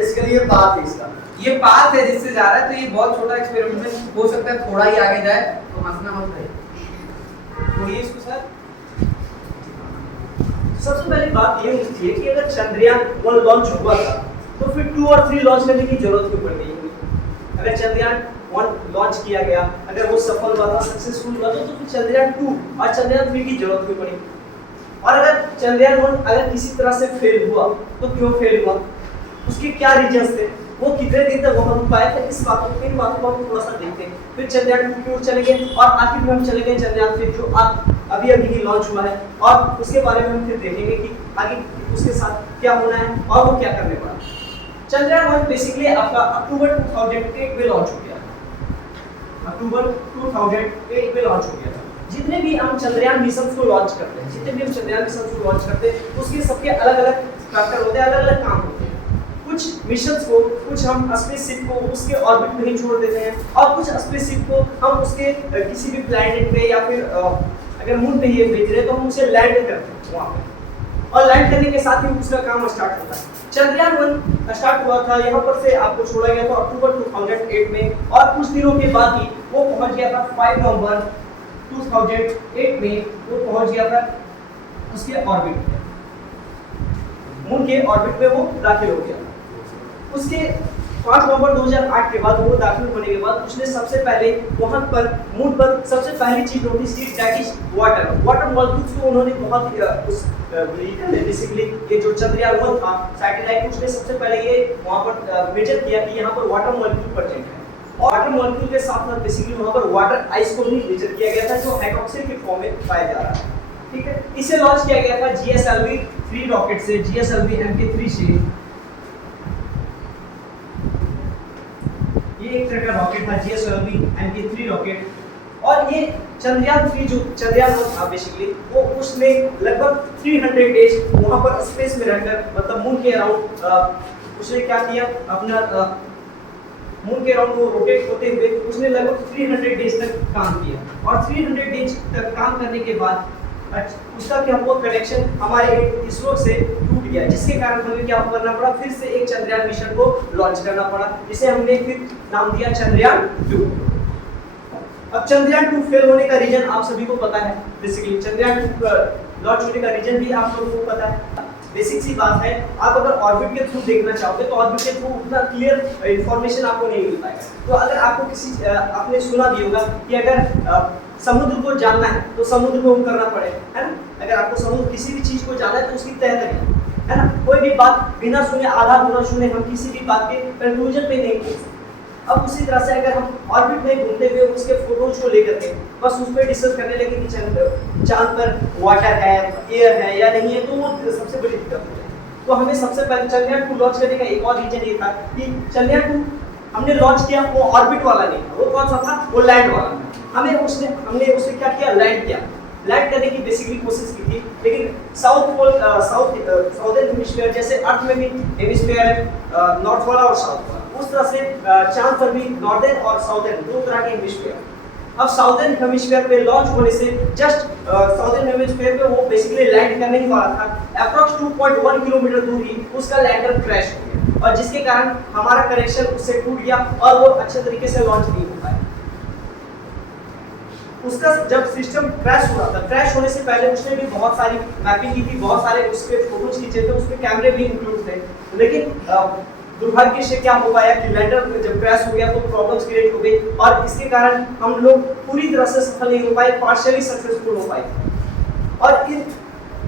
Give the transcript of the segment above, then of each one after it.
Basically ये path है इसका, ये पाथ है जिससे जा रहा है, तो ये बहुत छोटा एक्सपेरिमेंट हो सकता है, थोड़ा ही आगे जाए तो हंसना मत भाई। तो ये इसको सर सबसे पहली बात ये होती है कि अगर चंद्रयान 1 लॉन्च हुआ था तो फिर 2 और 3 लॉन्च करने की जरूरत क्यों पड़ गई होगी? अगर चंद्रयान 1 लॉन्च किया गया, अगर वो सफल हुआ था, सक्सेसफुल हुआ तो फिर चंद्रयान 2 और चंद्रयान 3 की जरूरत क्यों पड़ी? और अगर चंद्रयान 1 अगर किसी तरह से फेल हुआ तो क्यों फेल हुआ, उसके क्या रीजंस थे, वो कितने दिन तक वहां रुक पाए थे, इन बातों को हम थोड़ा सा देखते हैं। फिर चंद्रयान 2 की ओर चले गए और आखिर में हम चले गए चंद्रयान 3 जो अभी ही लॉन्च हुआ है, और उसके बारे में हम फिर देखेंगे कि आगे उसके साथ क्या होना है और वो क्या करने वाला है। चंद्रयान 1 बेसिकली आपका अक्टूबर 2008 में लॉन्च हो गया, अक्टूबर 2008 में लॉन्च हो गया था। जितने भी हम चंद्रयान मिशन को लॉन्च करते हैं, जितने भी हम चंद्रयान मिशन को लॉन्च करते हैं, उसके सबके अलग-अलग फैक्टर होते हैं, अलग-अलग काम होते हैं। कुछ मिशंस को, कुछ हम स्पेसशिप को उसके ऑर्बिट में ही छोड़ देते हैं और कुछ स्पेसशिप को हम उसके किसी भी प्लैनेट पे या फिर अगर मून पे ये भेज रहे हैं तो हम उसे लैंड करते हैं वहां पे, और लैंड करने के साथ ही उसका काम स्टार्ट होता है। चंद्रयान 1 स्टार्ट हुआ था, यहाँ पर से आपको छोड़ा गया था अक्टूबर 2008 में, और कुछ दिनों के बाद ही वो पहुंच गया था 5 नवंबर 2008 में वो पहुंच गया था उसके ऑर्बिट में, मून के ऑर्बिट में वो दाखिल हो गया था। उसके 5 नवंबर 2008 के बाद वो दाखिल होने के बाद उसने सबसे पहले वहां पर मून पर सबसे पहली चीज नोटिस की, दैट इज वाटर मॉलिक्यूल्स को उन्होंने बहुत उस बेसिकली ये जो चंद्रयान 1 था सैटेलाइट, उसने सबसे पहले ये वहां पर मेजर किया कि यहाँ पर वाटर मॉलिक्यूल प्रेजेंट है, और वाटर मॉलिक्यूल के साथ साथ बेसिकली वहां पर वाटर आइस को भी मेजर किया गया था जो हाइड्रोक्साइड के फॉर्म में पाया जा रहा है। ठीक है, इसे लॉन्च किया गया था GSLV 3 रॉकेट से, GSLV MK3 से। ये एक तरह का रॉकेट था GSLV MK3 रॉकेट, और ये चंद्रयान 3 जो चंद्रयान 1 था बेसिकली वो उसने लगभग 300 डेज वहां पर स्पेस में रहकर, मतलब मून के अराउंड उसने क्या किया, अपना मून के अराउंड वो रोटेट होते हुए उसने लगभग 300 डेज तक काम किया, और 300 डेज तक काम करने के बाद उसका क्या हुआ, कनेक्शन हमारे इसरो से टूट गया, जिसके कारण हमें क्या करना पड़ा, फिर से एक चंद्रयान मिशन को लॉन्च करना पड़ा, जिसे हमने फिर नाम दिया चंद्रयान 2। अब चंद्रयान 2 फेल होने का रीजन आप सभी को पता है, बेसिकली चंद्रयान 2 लॉन्च होने का रीजन भी आप लोगों को पता है। बेसिक सी बात है, आप अगर ऑर्बिट के थ्रू देखना चाहोगे तो ऑर्बिट के थ्रू उतना क्लियर इंफॉर्मेशन आपको नहीं मिल पाएगा। तो अगर आपको किसी आपने सुना भी होगा कि अगर समुद्र को जानना है तो समुद्र को करना पड़े, है ना, अगर आपको समुद्र किसी भी चीज को जानना है तो उसकी तह तक, है ना, कोई भी बात बिना सुने, आधा बिना सुने हम किसी भी बात के कंक्लूजन पे नहीं पहुंच सकते। अब उसी तरह से अगर हम ऑर्बिट में घूमते हुए उसके फोटोज को लेकर के बस उस पर डिस्कस करने लगे कि चांद पर वाटर है, एयर है या नहीं है, तो वो सबसे बड़ी दिक्कत हो जाएगी। तो हमें सबसे पहले चंद्रयान 2 लॉन्च करने का एक और रीजन ये था कि चंद्रयान 2 हमने लॉन्च किया, वो ऑर्बिट वाला नहीं था, वो कौन सा था, वो लैंड वाला था। हमने उसे क्या किया, लैंड किया, लैंड करने की बेसिकली कोशिश की थी, लेकिन साउथ पोल साउदर्न हेमिस्फीयर, जैसे अर्थ में भी हेमिस्फीयर है नॉर्थ वाला और साउथ वाला, उस तरह से चांद पर भी नॉर्दर्न और साउदर्न दो तरह के हेमिस्फीयर। अब साउदर्न हेमिस्फीयर पे लॉन्च होने से जस्ट साउदर्न हेमिस्फीयर पे वो बेसिकली लैंड करने ही वाला था, अप्रॉक्स 2.1 किलोमीटर दूर ही उसका लैंडर क्रैश हो गया, और जिसके कारण हमारा कनेक्शन उससे टूट गया और वो अच्छे तरीके से लॉन्च नहीं हो पाया। उसका जब सिस्टम क्रैश हुआ था, क्रैश होने से पहले उसने भी बहुत सारी मैपिंग की थी, बहुत सारे उसके फोटोज खींचे थे, उसके कैमरे भी इंक्लूड थे, लेकिन दुर्भाग्य से क्या हो पाया कि लैंडर जब क्रैश हो गया तो प्रॉब्लम्स क्रिएट हो गई, और इसके कारण हम लोग पूरी तरह से सफल नहीं हो पाए, पार्शियली सक्सेसफुल हो पाए। और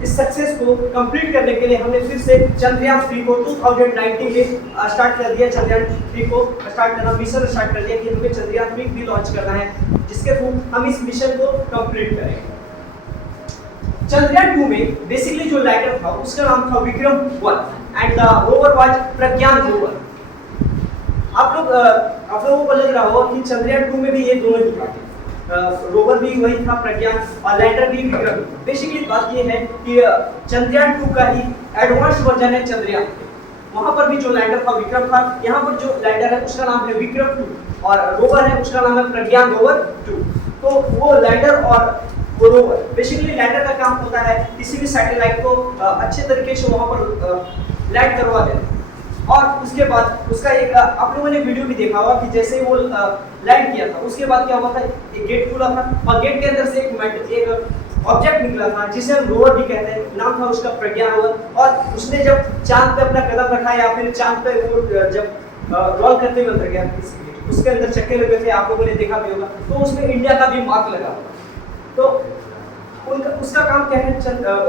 इस सक्सेस को कंप्लीट करने के लिए हमने फिर से चंद्रयान 3 को 2019 में स्टार्ट कर दिया, चंद्रयान 3 को स्टार्ट करना, मिशन स्टार्ट कर दिया कि हमें चंद्रयान 3 भी लॉन्च करना है, जिसके थ्रू हम इस मिशन को कंप्लीट करेंगे। चंद्रयान 2 में बेसिकली जो लैंडर था उसका नाम था Vikram 1 and the rover was Pragyan rover. आप लोगों को लग रहा होगा कि चंद्रयान 2 में भी ये दोनों ही थे, रोवर भी वही था प्रज्ञान और लैंडर भी विक्रम। बेसिकली बात ये है कि चंद्रयान 2 का ही एडवांस वर्जन है चंद्रयान, वहां पर भी जो लैंडर था विक्रम था, यहाँ पर जो लैंडर है उसका नाम है विक्रम 2 और रोवर है उसका नाम है प्रज्ञान रोवर 2। तो वो लैंडर और वो रोवर, बेसिकली लैंडर का काम होता है किसी भी सैटेलाइट को अच्छे तरीके से वहां पर लैंड करवा देना, और उसके बाद उसका एक आप लोगों ने वीडियो भी देखा होगा कि जैसे वो लैंड किया था उसके बाद क्या हुआ था, एक गेट खुला था और गेट के अंदर से एक ऑब्जेक्ट निकला था जिसे हम रोवर भी कहते हैं, नाम था उसका प्रज्ञान रोवर। और उसने जब चांद पे अपना कदम रखा या फिर चांद पे वो जब रोल करते हुए उतर गया, उसके अंदर चक्के लगे थे, आप लोगों ने देखा भी होगा, तो उसमें इंडिया का भी मार्क लगा हुआ। तो उसका काम क्या है,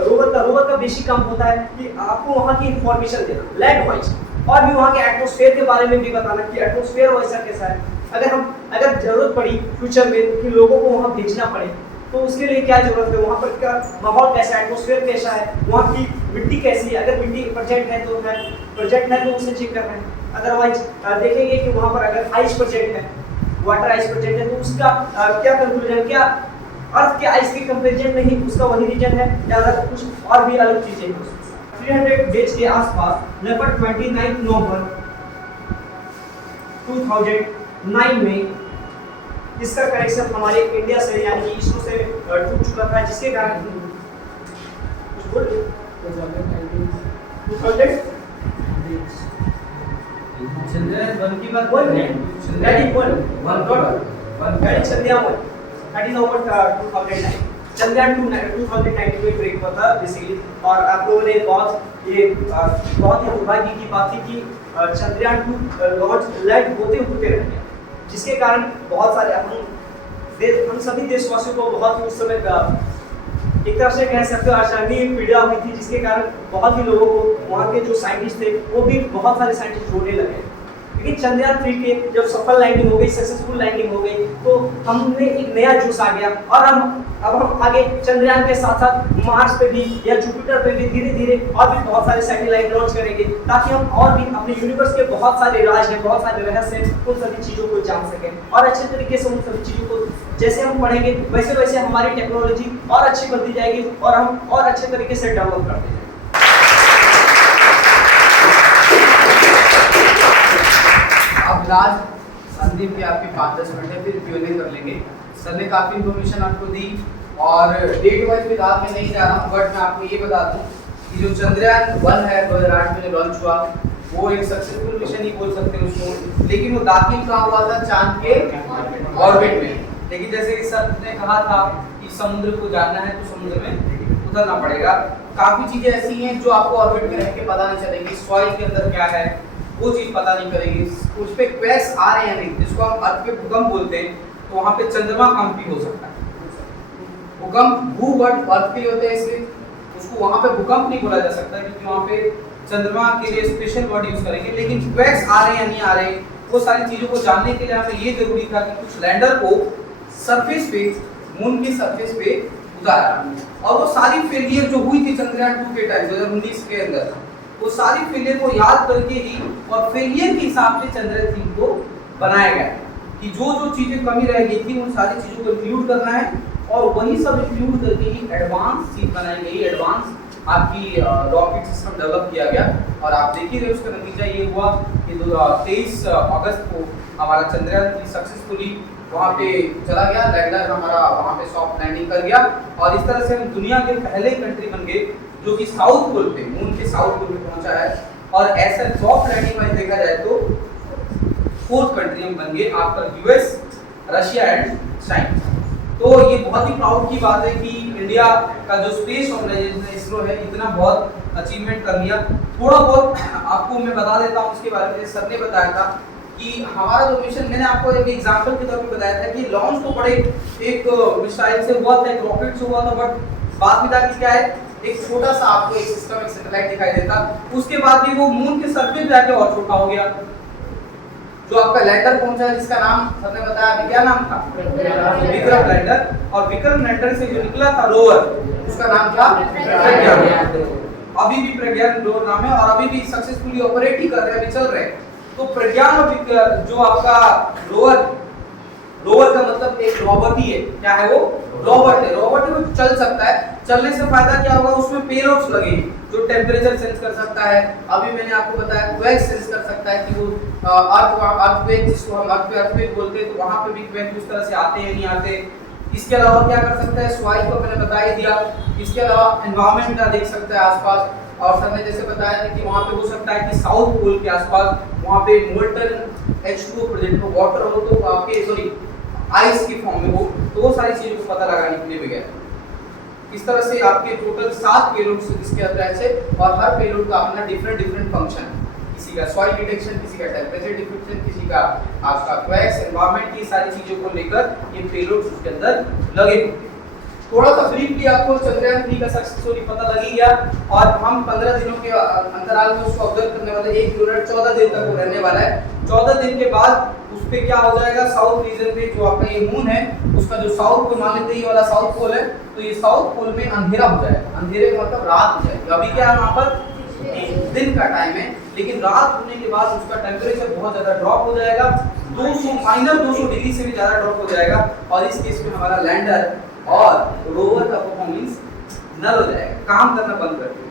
रोवर का बेसिक काम होता है कि आपको वहाँ की इंफॉर्मेशन देना लैंड वाइज, और भी वहाँ के एटमॉस्फेयर के बारे में भी बताना कि एटमॉस्फेयर वैसा कैसा है। अगर जरूरत पड़ी फ्यूचर में कि लोगों को वहाँ भेजना पड़े तो उसके लिए क्या जरूरत है, वहाँ पर क्या माहौल कैसा है, एटमॉस्फेयर कैसा है, वहाँ की मिट्टी कैसी है, अगर मिट्टी प्रोजेक्ट है तो उसे चेक करना है। अदरवाइज देखेंगे कि वहाँ पर अगर आइस प्रोजेक्ट है, वाटर आइस प्रोजेक्ट है, तो उसका क्या कंक्लूजन, क्या अर्थ के आइस के कंपेरिजन में ही उसका वही रीजन है या अलग कुछ और भी अलग चीजें हैं। 300 डेज के आसपास लगभग 29 नवंबर 2009 में इसका कनेक्शन हमारे इंडिया से यानी कि इसरो से टूट चुका था, जिसके कारण कुछ बोल 2000 चंद्रयान 1 की बात वन कर रहे हैं। चंद्रयान 1 30 नवंबर 2009 चंद्रयान 2009 में ब्रेक हुआ था बेसिकली। और आप लोगों ने बहुत ही दुर्भाग्य की बात थी कि चंद्रयान 2 लॉन्च लैंड होते रह गया, जिसके कारण बहुत सारे हम सभी देशवासियों को बहुत ही उस समय एक तरह से कह सकते हो अशांति पीड़ा हुई थी, जिसके कारण बहुत ही लोगों को वहाँ के जो साइंटिस्ट थे वो भी बहुत सारे साइंटिस्ट रोने लगे। लेकिन चंद्रयान 3 के जब सफल लैंडिंग हो गई, सक्सेसफुल लैंडिंग हो गई, तो हमने एक नया जोश आ गया और अब हम आगे चंद्रयान के साथ साथ मार्स पे भी या जुपिटर पे भी धीरे धीरे और भी बहुत सारे सैटेलाइट लॉन्च करेंगे, ताकि हम और भी अपने यूनिवर्स के बहुत सारे राज हैं, बहुत सारे रहस्य हैं, उन सभी चीज़ों को जान सकें और अच्छे तरीके से उन सभी चीज़ों को जैसे हम पढ़ेंगे वैसे वैसे हमारी टेक्नोलॉजी और अच्छी बनती जाएगी और हम और अच्छे तरीके से डेवलप करते जाएंगे। अब लास्ट संदीप की आपके 5-10 मिनट है, फिर Q&A कर लेंगे। सर ने काफ़ी इन्फॉर्मेशन आपको दी और डेट वाइज फिलहाल मैं नहीं जा रहा हूँ, बट मैं आपको ये बता दूँ कि जो चंद्रयान 1 है 2008 में लॉन्च हुआ, वो एक सक्सेसफुल मिशन ही बोल सकते हैं उसको, लेकिन वो दाखिल कहाँ हुआ था, चांद के ऑर्बिट में। लेकिन जैसे कि सर ने कहा था कि समुद्र को जानना है तो समुद्र में उतरना पड़ेगा। काफ़ी चीज़ें ऐसी हैं जो आपको ऑर्बिट में रह के पता नहीं चलेगी, सॉइल के अंदर क्या है वो चीज़ पता नहीं करेगी, उस पर क्वेश्चन आ रहे हैं नहीं, जिसको हम अर्थ पे भूकंप बोलते हैं, तो वहाँ पे चंद्रमा कंप भी हो सकता है। भूकंप भू वर्ड अर्थ के लिए होते हैं, इसलिए उसको वहाँ पे भूकंप नहीं बोला जा सकता, क्योंकि वहाँ पे चंद्रमा के लिए स्पेशल वर्ड यूज करेंगे। लेकिन क्वेश्चन आ रहे हैं या नहीं आ रहे, वो सारी चीज़ों को जानने के लिए हमें ये जरूरी था कि कुछ लैंडर को सरफेस पे, मून की सरफेस पे उतारा, और वो सारी फेलियर जो हुई थी चंद्रयान 2 के टाइम 2019 के अंदर, वो सारी फेलियर को याद करके ही और फेलियर के हिसाब से चंद्रयान 3 को बनाया गया कि जो जो चीज़ें कमी रह गई थी उन सारी चीज़ों को इंक्लूड करना है, और वही सब इंक्लूड करके ही एडवांस चीज़ बनाई गई, एडवांस आपकी रॉकेट सिस्टम डेवलप किया गया। और आप देख ही रहे उसका नतीजा ये हुआ कि 23 अगस्त को हमारा चंद्रयान 3 सक्सेसफुली वहाँ पे चला गया, लैंडर हमारा वहाँ पे सॉफ्ट लैंडिंग कर गया, और इस तरह से हम दुनिया के पहले कंट्री बन गए जो कि साउथ पोल पे, मून के साउथ पोल पे पहुंचा है। और ऐसा सॉफ्ट लैंडिंग वाइज देखा जाए तो 4th कंट्री हम बन गए after US, Russia and China. तो ये बहुत ही प्राउड की बात है कि इंडिया का जो स्पेस ऑर्गेनाइजेशन इसरो है इतना बहुत अचीवमेंट कर लिया। थोड़ा बहुत आपको मैं बता देता हूँ उसके बारे में। सर ने बताया था कि हमारा जो मिशन, मैंने आपको एक एग्जांपल के तौर पे बताया था कि लॉन्च तो बड़े एक मिसाइल से हुआ था, एक रॉकेट से हुआ था, बट बात में था कि क्या है, एक छोटा सा आपको एक सिस्टम, एक सैटेलाइट दिखाई देता, उसके बाद भी वो मून के सरफेस जाके और छोटा हो गया। जो आपका लैंडर पहुंचा है जिसका नाम सर ने बताया, अभी क्या नाम था, विक्रम लैंडर, और विक्रम लैंडर से जो निकला था रोवर, उसका नाम था प्रज्ञान। अभी भी प्रज्ञान रोवर नाम है और अभी भी सक्सेसफुली ऑपरेट ही कर रहे हैं, अभी चल रहे हैं। तो प्रज्ञान और जो आपका रोवर का मतलब एक रोबोट ही है। क्या है वो? रोबोट है। रोबोट है वो चल सकता है। चलने से फायदा क्या होगा, उसमें पेलोड्स लगेंगे जो टेम्परेचर सेंस कर सकता है। अभी मैंने आपको बताया क्वेक सेंस कर सकता है कि वो अर्थक्वेक, जिसको हम अर्थक्वेक बोलते हैं, तो वहां पे भी क्वेक उस तरह से आते हैं नहीं आते। इसके अलावा क्या कर सकता है, सॉइल को मैंने बता ही दिया। इसके अलावा एनवायरनमेंट का देख सकता है आसपास, और सर ने जैसे बताया था कि वहाँ पे हो सकता है कि साउथ पोल के आसपास वहाँ पे मोल्टन H2O प्रेजेंट हो, वाटर हो तो आपके सॉरी आइस की फॉर्म में हो, तो वो सारी चीजों को पता लगाने के लिए भी गया। इस तरह से आपके टोटल 7 पेलोड्स इसके अटैच है और हर पेलोड का अपना डिफरेंट फंक्शन, किसी का सॉइल डिटेक्शन, किसी का टेम्परेचर डिटेक्शन, किसी का आपका क्वेक्स एनवायरनमेंट, की सारी चीजों को लेकर ये पेलोड्स उसके अंदर लगे। थोड़ा सा ब्रीफली आपको चंद्रयान 3 का सक्सेसफुली पता लग ही गया और हम 15 दिनों के अंतराल में उसको ऑब्जर्व करने वाले, 1 यूनिट 14 दिन तक वो रहने वाला है। 14 दिन के बाद उस पे क्या हो जाएगा, साउथ रीजन पे जो आपका ये मून है उसका जो साउथ को मान लेते हैं ये वाला साउथ पोल है, तो ये साउथ पोल में अंधेरा हो जाएगा। अंधेरे का मतलब रात हो जाएगी। अभी क्या है वहाँ पर दिन का टाइम है, लेकिन रात होने के बाद उसका टेम्परेचर बहुत ज्यादा ड्रॉप हो जाएगा, 200 डिग्री से भी ज्यादा ड्रॉप हो जाएगा और इस केस में हमारा लैंडर और रोवर का परफॉर्मेंस नल हो जाएगा, काम करना बंद कर देगा।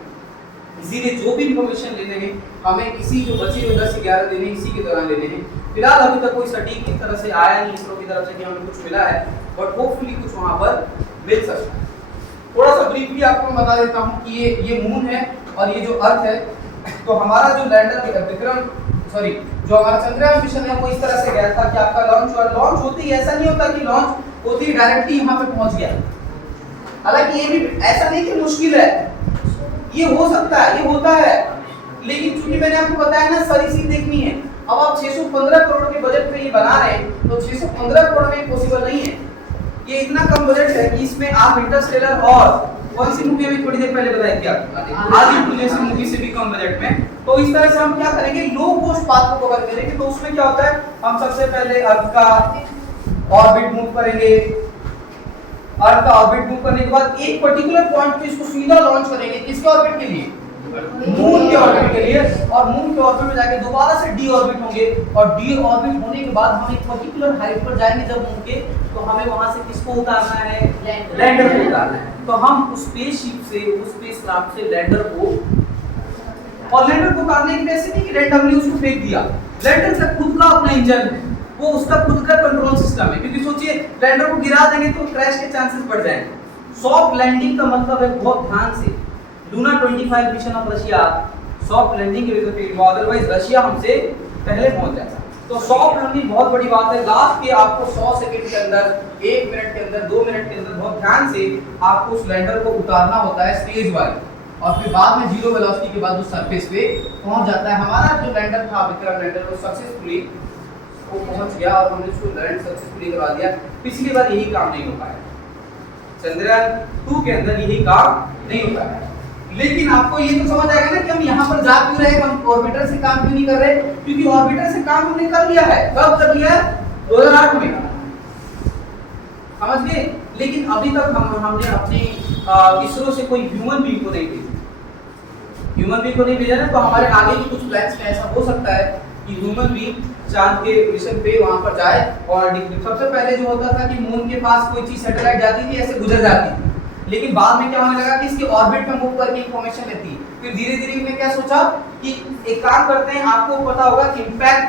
इसीलिए जो भी इंफॉर्मेशन लेने हैं हमें इसी जो बचे हुए 10 से 11 दिन है इसी के दौरान लेने हैं। फिलहाल अभी तक कोई सटीक की तरह से आया नहीं इसरो की तरफ से कि हमें कुछ मिला है, बट होपफुली कुछ वहां पर मिल सकता है। थोड़ा सा ब्रीफली आपको बता देता हूं कि ये मून है और ये जो अर्थ है, तो हमारा जो लैंडर विक्रम जो हमारा चंद्रयान मिशन है वो इस तरह से गया था कि आपका लॉन्च होते ही ऐसा नहीं होता कि लॉन्च होते ही डायरेक्टली यहाँ पे पहुंच गया। हालांकि ये भी ऐसा नहीं कि मुश्किल है, ये हो सकता है, ये होता है, लेकिन चूंकि मैंने आपको बताया ना सारी सीन देखनी है। अब आप 615 करोड़ के बजट पे ये बना रहे हैं तो 615 करोड़ में पॉसिबल नहीं है। ये इतना कम बजट है कि इसमें आप इंटरस्टेलर और कौन सी मूवी अभी थोड़ी देर पहले बताई थी आपको, आदि जैसी मूवी से भी कम बजट में, तो इस तरह से हम क्या करेंगे, लो कॉस्ट पाथ को कवर करेंगे। तो उसमें क्या होता है, हम सबसे पहले अर्थ का ऑर्बिट मूव करेंगे, अर्थ का ऑर्बिट मूव करने के बाद एक पर्टिकुलर पॉइंट पे इसको सीधा लॉन्च करेंगे। किसके ऑर्बिट के लिए, मून के ऑर्बिट के लिए, और मून के ऑर्बिट में जाके दोबारा से डी ऑर्बिट होंगे और डी ऑर्बिट होने के बाद हम एक पर्टिकुलर हाइट पर जाएंगे जब मून के, तो हमें वहां से किसको उतारना है, लैंडर को उतारना है। तो हम उस स्पेसशिप से, उस स्पेसक्राफ्ट से लैंडर को, और लैंडर को उतारने के वैसे नहीं कि रैंडमली उसको फेंक दिया, लैंडर का खुद का अपना इंजन है, वो उसका खुद का कंट्रोल सिस्टम है। क्योंकि सोचिए लैंडर को गिरा देंगे तो क्रैश के चांसेस बढ़ जाएंगे। सॉफ्ट लैंडिंग का मतलब है, बहुत ध्यान से, Luna 25 mission of Russia soft landing के लिए, अदरवाइज रशिया हमसे पहले पहुंच जाता। तो सॉफ्ट लैंडिंग बहुत बड़ी बात है। लास्ट के आपको 100 सेकंड के अंदर, 1 मिनट के अंदर, 2 मिनट के अंदर बहुत ध्यान से आपको उस लैंडर को उतारना होता है स्टेज वाइज, और फिर बाद में जीरो वेलोसिटी के बाद उस सरफेस पे पहुंच जाता है। हमारा जो लैंडर था विक्रम लैंडर, वो सक्सेसफुली वो पहुंच गया और हमने उसको लैंड सक्सेसफुली करवा दिया। पिछली बार यही काम नहीं हो पाया, चंद्रयान 2 के अंदर यही काम नहीं हो पाया। लेकिन आपको ये तो समझ आएगा ना कि हम यहाँ पर जा क्यों रहे, हम ऑर्बिटर से काम क्यों नहीं कर रहे, क्योंकि ऑर्बिटर से काम हमने कर लिया है। कब कर लिया है, 2008 में, समझ गए। लेकिन अभी तक हमने अपने इसरो से कोई ह्यूमन बीइंग को नहीं भेजा, ह्यूमन बीइंग को नहीं भेजा ना, तो हमारे आगे भी कुछ प्लान्स में ऐसा हो सकता है कि ह्यूमन बीइंग चांद के मिशन पे वहां पर जाए। और सबसे पहले जो होता था कि मून के पास कोई चीज सैटेलाइट जाती थी, ऐसे गुजर जाती थी, लेकिन बाद में क्या होने लगा कि इसके ऑर्बिट में मूव करके इंफॉर्मेशन लेती है। फिर धीरे धीरे हमने क्या सोचा कि एक काम करते हैं, आपको पता होगा कि इम्पैक्ट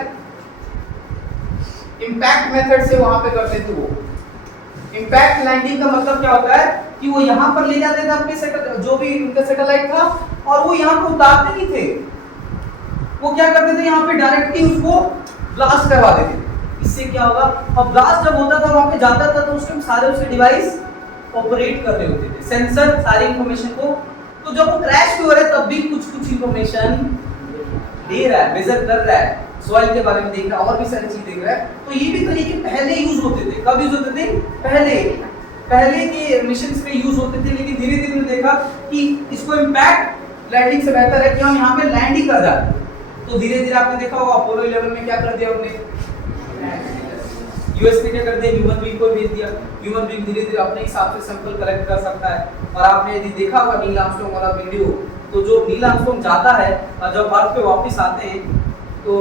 मेथड से वहां पे करते थे। वो इम्पैक्ट लैंडिंग का मतलब क्या होता है कि वो यहाँ पर ले जाते थे अपने जो भी उनका सैटेलाइट था, और वो यहाँ पर उतारते नहीं थे, वो क्या करते थे, यहाँ पे डायरेक्टली उसको ब्लास्ट करवा देते थे। इससे क्या होगा, अब ब्लास्ट जब होता था वहां पे जाता था तो उसमें सारे उसके डिवाइस ऑपरेट कर रहे होते थे, सेंसर सारी इंफॉर्मेशन को। तो जब वो क्रैश भी हो रहा है तब भी कुछ इंफॉर्मेशन दे रहा है, मेजर कर रहा है, सॉइल के बारे में देख रहा है, और भी सारी चीज देख रहा है। तो ये भी तरीके पहले यूज होते थे। कब यूज होते थे, पहले के मिशंस पे यूज होते थे। लेकिन धीरे धीरे देखा कि इसको इम्पैक्ट लैंडिंग से बेहतर है कि हम यहाँ पे लैंड ही कर जाए। तो धीरे धीरे आपने देखा होगा अपोलो 11 में क्या कर दिया हमने, यूएस ने क्या कर दिया, ह्यूमन बीइंग को भेज दिया। ह्यूमन बीइंग धीरे धीरे अपने हिसाब से सैंपल कलेक्ट कर सकता है। और आपने यदि देखा होगा नील आर्मस्ट्रांग वाला वीडियो, तो जो नील आर्मस्ट्रांग जाता है और जब अर्थ पे वापस आते हैं तो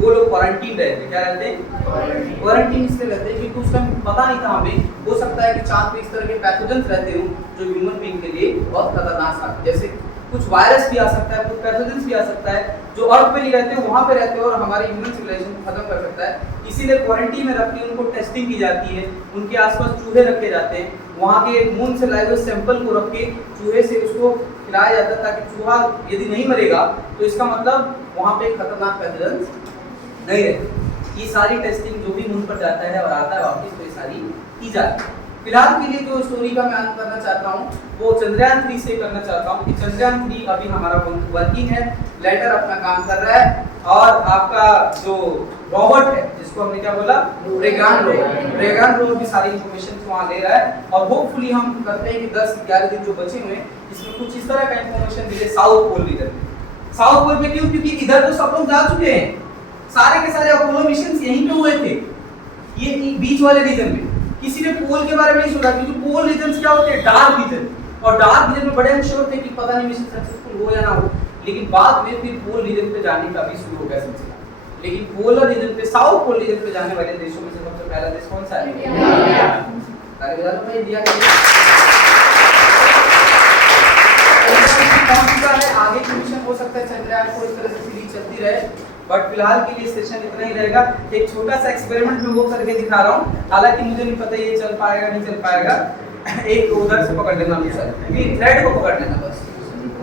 वो लोग क्वारंटीन रहते हैं। क्या रहते हैं, क्वारंटीन इसलिए रहते हैं क्योंकि उस टाइम पता नहीं था हमें, हो सकता है कि चांद पे इस तरह के पैथोजेंस रहते हो जो ह्यूमन बीइंग के लिए बहुत खतरनाक है। जैसे कुछ वायरस भी आ सकता है, कुछ पैथोजेंस भी आ सकता है जो अर्थ पे नहीं रहते हैं, वहाँ पे रहते हैं और हमारे ह्यूमन सिविलाइजेशन को खत्म कर सकता है। इसीलिए क्वारंटीन में रख के उनको टेस्टिंग की जाती है, उनके आसपास चूहे रखे जाते हैं, वहाँ के मून से लाए हुए सैंपल को रख के चूहे से उसको खिलाया जाता है ताकि चूहा यदि नहीं मरेगा तो इसका मतलब वहाँ पे खतरनाक पैथोजन नहीं रहते। ये सारी टेस्टिंग जो भी मुंह पर जाता है और आता है वापस तो ये सारी की जाती है। फिलहाल के लिए जो स्टोरी का मैं अंत करना चाहता हूँ वो चंद्रयान 3 से करना चाहता हूँ कि चंद्रयान 3 अभी हमारा वर्किंग है, लैंडर अपना काम कर रहा है और आपका जो रोबोट है जिसको हमने क्या बोला रेगान रोबोट भी सारी इंफॉर्मेशन वहाँ ले रहा है और होपफुली हम करते हैं कि 10-11 दिन जो बचे हुए हैं इसमें कुछ इस तरह का इंफॉर्मेशन मिले साउथ पोल रीजन में। साउथ पोल में क्यों? क्योंकि इधर तो सब लोग जा चुके हैं, सारे के सारे अपोलो मिशन यहीं पे हुए थे, ये बीच वाले रीजन में किसी ने पोल के बारे में नहीं सोचा क्योंकि पोल रीजन क्या होते हैं डार्क रीजन, और डार्क रीजन में बड़े अनश्योर थे कि पता नहीं मिशन सक्सेसफुल हो या ना हो, लेकिन बाद में फिर पोल रीजन पे जाने का भी शुरू हो गया सिलसिला। लेकिन पोलर रीजन पे साउथ पोल रीजन पे जाने वाले देशों में से सबसे पहला देश कौन सा है? इंडिया। अरे बता दो भाई इंडिया का है, आगे की मिशन हो सकता है चंद्रयान को इस तरह से सीरीज चलती रहे, बट फिलहाल के लिए सेशन इतना ही रहेगा। एक छोटा सा एक्सपेरिमेंट मैं वो करके दिखा रहा हूँ, हालांकि मुझे नहीं पता ये चल पाएगा नहीं चल पाएगा। एक उधर से पकड़ लेना सर, ये थ्रेड को पकड़ लेना बस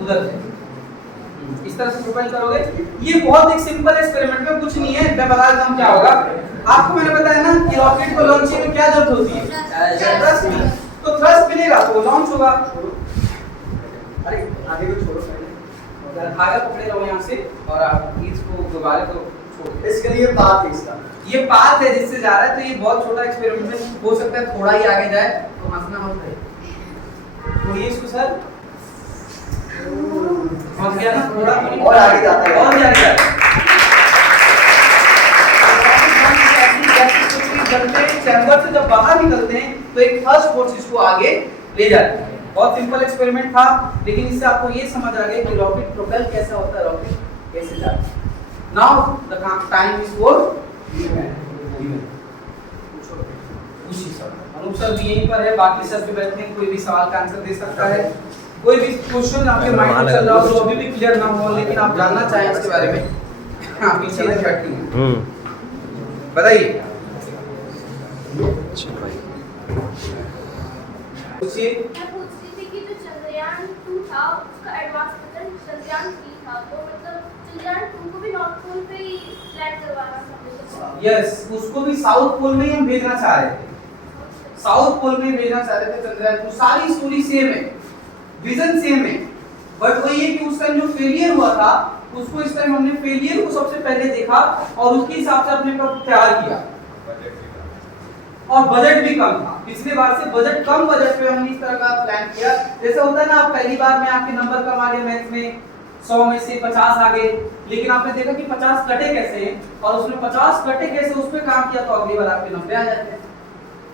उधर से, इस तरह से प्रोफाइल करोगे। ये बहुत एक सिंपल एक्सपेरिमेंट है, कुछ नहीं है, मैं बता देता हूँ क्या होगा। आपको मैंने बताया ना कि रॉकेट को लॉन्च करने में क्या जरूरत होती है? थ्रस्ट की। तो थ्रस्ट मिलेगा तो लॉन्च होगा। अरे आगे को छोड़ो पहले, धागा पकड़े रहो यहाँ से और आप इसको दोबारा को छोड़। इसके लिए पाथ है इसका, ये पाथ है जिससे जा रहा है, तो ये बहुत छोटा एक्सपेरिमेंट हो सकता है, थोड़ा ही आगे जाए तो हंसना मत है। तो ये इसको सर समझ गया ना, थोड़ा और आगे जाता है, और भी आगे जाता है। चलते चैम्बर से जब बाहर निकलते हैं तो एक थर्स्ट फोर्स इसको आगे ले जाती है। बहुत सिंपल एक्सपेरिमेंट था, लेकिन इससे आपको ये समझ आ गया कि रॉकेट प्रोपेल कैसा होता है, रॉकेट कैसे जाता है। Now the time is for Anup sir भी यहीं पर है, बाकी सर भी बैठे हैं, कोई भी सवाल का आंसर दे सकता है। कोई भी क्वेश्चन आपके माइंड में चल रहा हो तो अभी भी क्लियर ना हो, लेकिन आप जानना चाहें इसके बारे में, हाँ पीछे से बैठी हैं, बताइए। पूछिए। चंद्रयान 2 था उसका एडवांस वर्जन चंद्रयान 3 था, तो मतलब चंद्रयान 2 को भी नॉर्थ पोल पे ही लैंड करवाना था। यस, उसको भी साउथ पोल में ही हम भेजना चाह रहे थे, साउथ पोल में भेजना चाह रहे थे चंद्रयान 2। सारी स्टोरी सेम है, विजन सेम है, बट वही है कि उस टाइम जो फेलियर हुआ था उसको इस टाइम हमने फेलियर को सबसे पहले देखा और उसके हिसाब से अपने पर तैयार किया, और बजट भी कम था। पिछले बार से बजट कम बजट पे हमने इस तरह का प्लान किया। जैसे होता है ना, आप पहली बार में आपके नंबर कम आ गए मैथ्स में, 100 में से 50 आ गए, लेकिन आपने देखा कि 50 कटे कैसे हैं और उसमें 50 कटे कैसे उस पे काम किया तो अगली बार आपके 90 आ जाते हैं।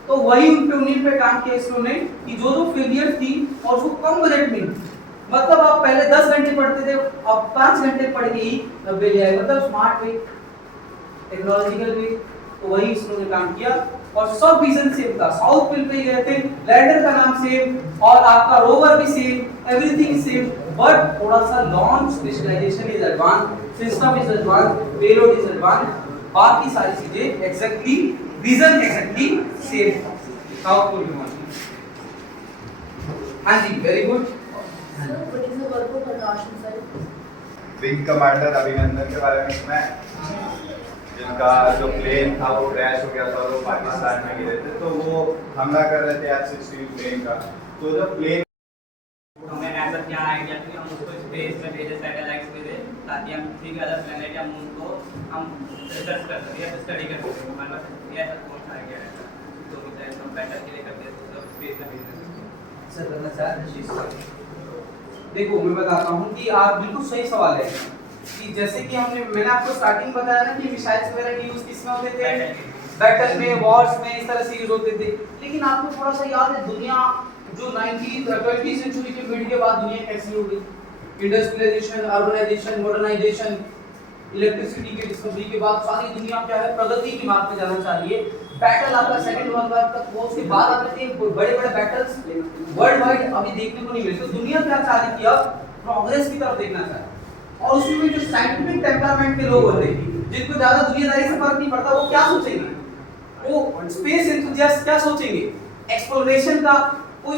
तो वही उन्हीं पे काम किया इसने कि जो फेलियर थी और उसको कम बजट में, मतलब आप पहले 10 घंटे पढ़ते थे अब 5 घंटे पढ़ के ही 90 ले आए, मतलब स्मार्ट वे, टेक्नोलॉजिकल वे। तो वही इसने काम किया और सब विजन सेम था, साउथ पोल पे गए थे, लैंडर का नाम सेम और आपका रोवर भी सेम, एवरीथिंग सेम, बट थोड़ा सा launch specialization is advance, system is advance, payload is advance, बाकी सारी चीजें एग्जैक्टली विजन एग्जैक्टली सेम था साउथ पोल में। हाँ जी, very good. Wing commander Abhinandan के बारे में सुना है, जिनका जो प्लेन था वो क्रैश हो गया था और वो पाकिस्तान में गिरे थे, तो वो हमला कर रहे थे F-16 प्लेन का। तो जब प्लेन हमें ऐसा क्या आइडिया कि हम उसको स्पेस में भेजे, सैटेलाइट्स भेजे, ताकि हम किसी भी अदर प्लेनेट या मून को हम रिसर्च कर सकें या स्टडी कर सकें। हमारे पास ये ऐसा कौन सा आइडिया रहता है तो मतलब हम बेटर के लिए करते हैं तो स्पेस में भेजते सर करना चाहते देखो मैं बताता हूँ कि आप बिल्कुल सही सवाल है कि जैसे कि मैंने आपको स्टार्टिंग बताया ना कि मिसाइल्स वगैरह के यूज किसमें होते थे, बैटल में, वॉर्स में, इस तरह से यूज होते थे। लेकिन आपको थोड़ा सा याद है दुनिया जो 20वीं सेंचुरी के मिड के बाद दुनिया कैसी हो गई, इंडस्ट्रियलाइजेशन, अर्बनाइजेशन, मॉडर्नाइजेशन, इलेक्ट्रिसिटी की डिस्कवरी के बाद सारी दुनिया क्या है प्रगति की मार्ग पे जाना चाहिए। बैटल आपका सेकंड वर्ल्ड वॉर तक हुआ, उसके बाद आपने बड़े-बड़े बैटल्स वर्ल्ड वाइड अभी देखने को नहीं मिले। तो दुनिया क्या चाह रही थी, अब प्रोग्रेस की तरफ देखना चाह रही, और उसमें जो साइंटिफिक टेम्परामेंट के लोग होते हैं जिनको ज्यादा दुनियादारी से फर्क नहीं पड़ता, वो क्या सोचेंगे, वो स्पेस एंथुसियास्ट क्या सोचेंगे, एक्सप्लोरेशन का, वो